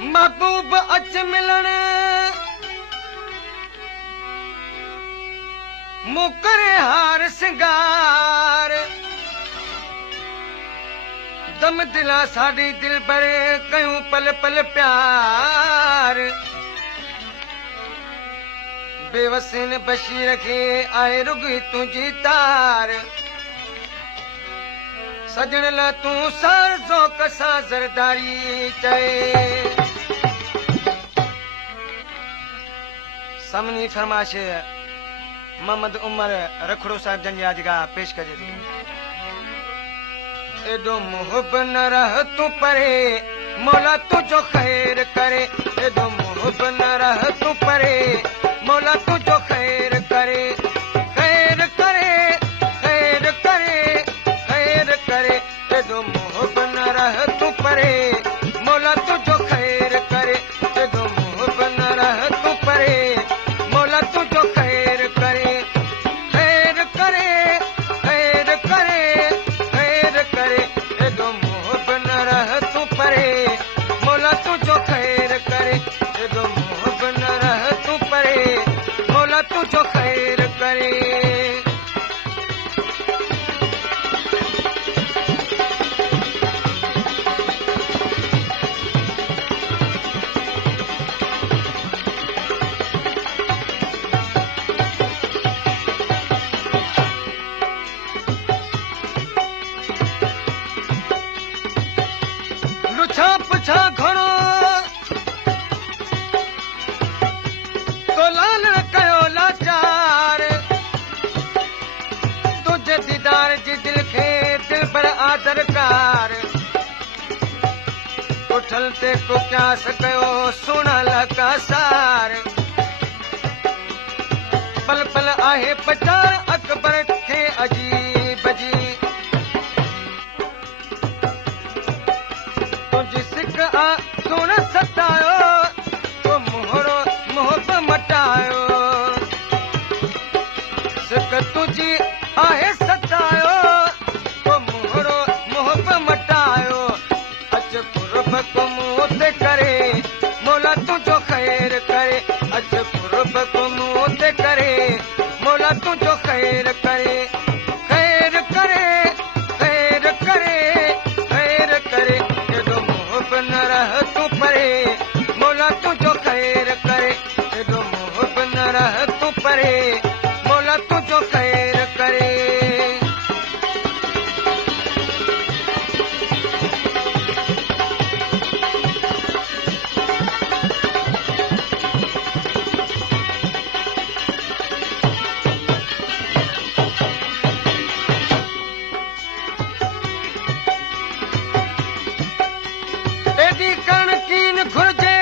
महबूब अच मिलण मुकरे हार सिंगार दम दिला साड़ी दिल भरे कयूं पल पल प्यार बेवसिन बशीर खे आए रुगी तुझी तार सजण ला तूं सार ज़ौक़ सां ज़रदारी चए समनी फरमाश मोहम्मद उमर रखड़ो साहिब जन जी जगह पेश कजे थी एडो मुहब न रह तू परे मौला तुझो खैर करे एडो मुहब न रह तू परे मौला तुझो खैर करे खैर करे खैर करे खैर करे एडो मुहब न रह तू परे मौला तुझो खैर करे एडो मुहब न रह तू परे मौला तुझो खैर करे खैर करे खैर करे खैर करे एडो मुहब न रह तू परे मौला तुझो खैर करे एडो मुहब न रह तू परे मौला तुझो खैर करे लुछा पुछा घणो तो लाल कयो लाचार तुझे दीदार जी दिल खे दिल पर आदरकार उठल ते को प्यास कयो सुना लका सार पल पल आहे पचार अकबर खे अजीब जी तुझी सिक आ सुन सतायो तो मोहरो मोहब मटायो सिक तुझी आहे सतायो तो मोहरो मोहब मटायो अच कुर्ब को मुंह ते करे मौला तुझो खैर करे अच कुर्ब को मुंह ते करे मौला तुझो खैर करे खैर करे खैर करे खैर करे एडो मुहब न रह तू परे मौला तुझो खैर करे एडो मुहब न रह तू परे मौला तुझो खैर करे एडी कण कीन घुर्जे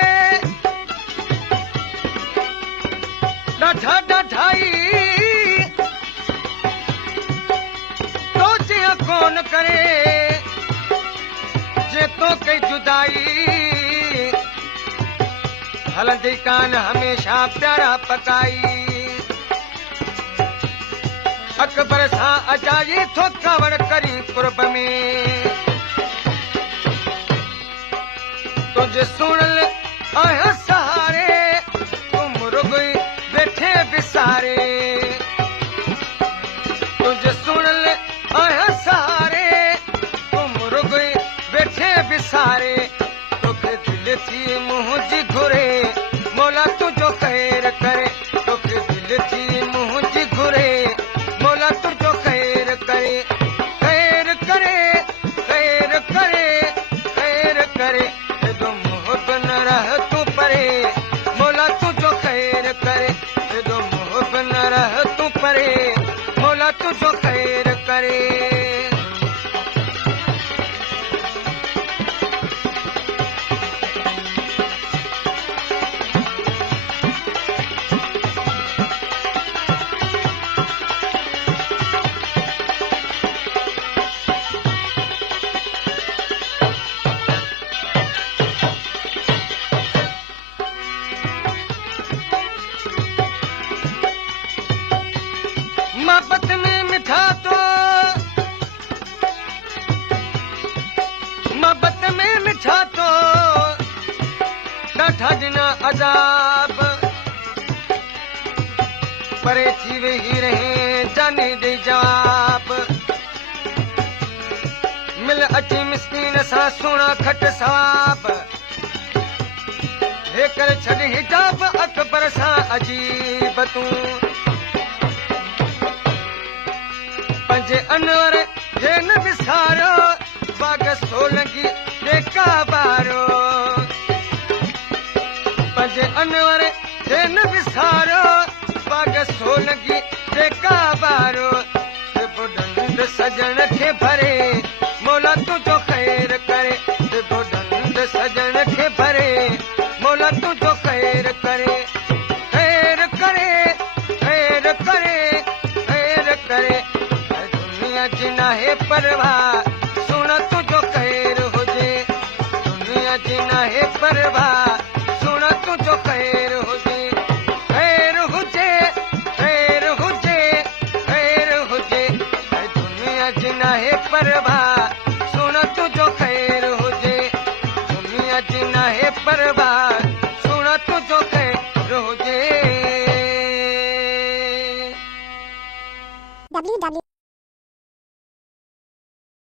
ॾाढा ॾाढाई तो जिया कोन करे जे तो कई जुदाई हलंदी कान हमेशा प्यारा पकाई अकबर सां अजाई थो कावड़ करी कुर्ब में तुझे सुनल आया सहारे तुम रुगई बैठे बिसारे तुझे सुनल आया सहारे तुम रुगई बैठे बिसारे तोखे दिल थी मुंह जी घुरे मौला तुझो खैर करे तोखे दिल थी मुंह जी घुरे मौला तुझो खैर करे खैर करे खैर करे खैर करे एडो मुहब न रह तू परे मौला तुझो खैर करे एडो मुहब न रह तू परे मौला तुझो खैर करे वेठा ॾिना अजाब परे थी वेही रहे जाने ॾेई जवाब मिल अची मिसकीन सां सुहिणा खट सवाब हे करे छॾ हिजाब अकबर सां अजीब तूं पंहिंजे अनवर हे न विसारियो बाग सोलंगी टेका बारो पंहिंजे अनवर हे न विसारियो बाग सोलंगी टेका बारो बुढंद सजण खे भरे मौला तुंहिंजो ख़ैर करे बुढंद सजण खे भरे मौला तुंहिंजो ख़ैर करे ख़ैर करे ख़ैर करे ख़ैर करे दुनिया जी नाहे परवाह सुण तुंहिंजो ख़ैर हुजे दुनिया जी नाहे परवाह सुण तुंहिंजो ख़ैर हुजे ख़ैर हुजे ख़ैर हुजे ख़ैर हुजे दुनिया जी नाहे परवाह